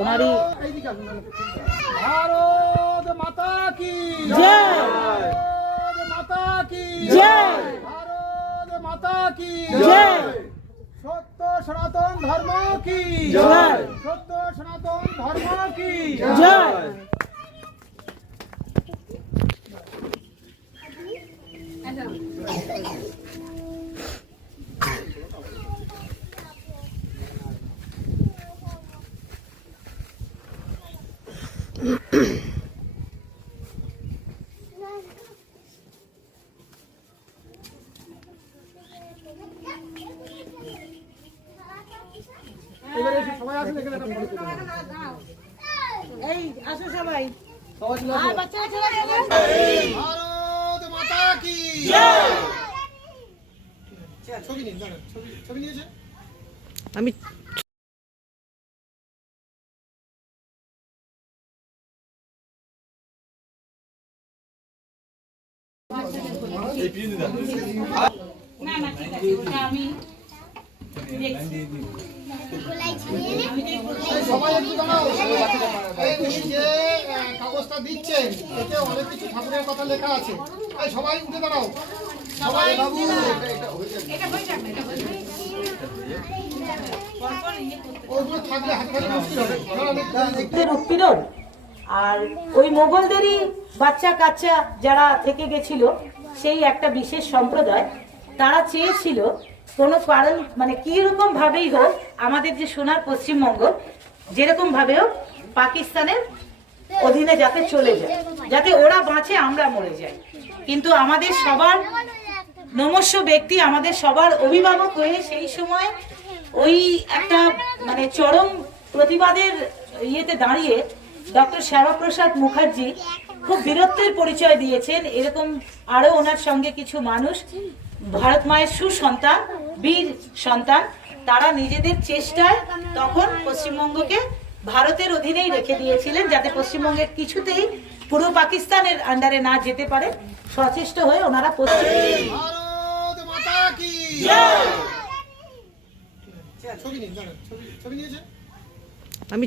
ওনারই ভারত মাতা কি জয়, ভারত মাতা কি জয়, ভারত মাতা কি জয়, সত্য সনাতন ধর্ম কি জয়, সত্য সনাতন ধর্ম কি জয়। এবারে এসে সবাই আসেন এখানে একটা ফটো তুলে নেন। এই আসো সবাই। সবাই চলে আসুন। বাচ্চারা চলে আসো। ভারত মাতা কি জয়। ছবি নিন, দাঁড়ান, ছবি নিয়েছে। আমি সবাই একটু দাঁড়াও। এই যে কাগজটা দিচ্ছেন এতে অনেক কিছু ঠাকুরের কথা লেখা আছে। এই সবাই উঠে দাঁড়াও। সবাই বাবু ওগুলো থাকলে হাততালি মুশকিল হবে। মুক্তির উৎপীড়ন আর ওই মোগলদেরই বাচ্চা কাচ্চা যারা থেকে গেছিল, সেই একটা বিশেষ সম্প্রদায়, তারা চেয়েছিল কোনো কারণ মানে কি রকম ভাবেই হোক আমাদের যে সোনার পশ্চিমবঙ্গ যেরকম ভাবেও পাকিস্তানের অধীনে যাতে চলে যায়, যাতে ওরা বাঁচে আমরা মরে যাই। কিন্তু আমাদের সবার নমস্য ব্যক্তি, আমাদের সবার অভিভাবক হয়ে সেই সময় ওই একটা মানে চরম প্রতিবাদের ইয়েতে দাঁড়িয়ে ডক্টর শ্যামাপ্রসাদ মুখার্জি খুব বীরত্বের পরিচয় দিয়েছেন। এরকম আরো ওনার সঙ্গে কিছু মানুষ, ভারত মায়ের সুসন্তান, বীর সন্তান, তারা নিজেদের চেষ্টায় তখন পশ্চিমবঙ্গকে ভারতের অধীনেই রেখে দিয়েছিলেন, যাতে পশ্চিমবঙ্গের কিছুতেই পূর্ব পাকিস্তানের আন্ডারে না যেতে পারে। সচেষ্ট হয়ে ওনারা পশ্চিম ভারত মাতা কি জয়। ছবি নিন, দাঁড়ান, ছবি নিয়েছে। আমি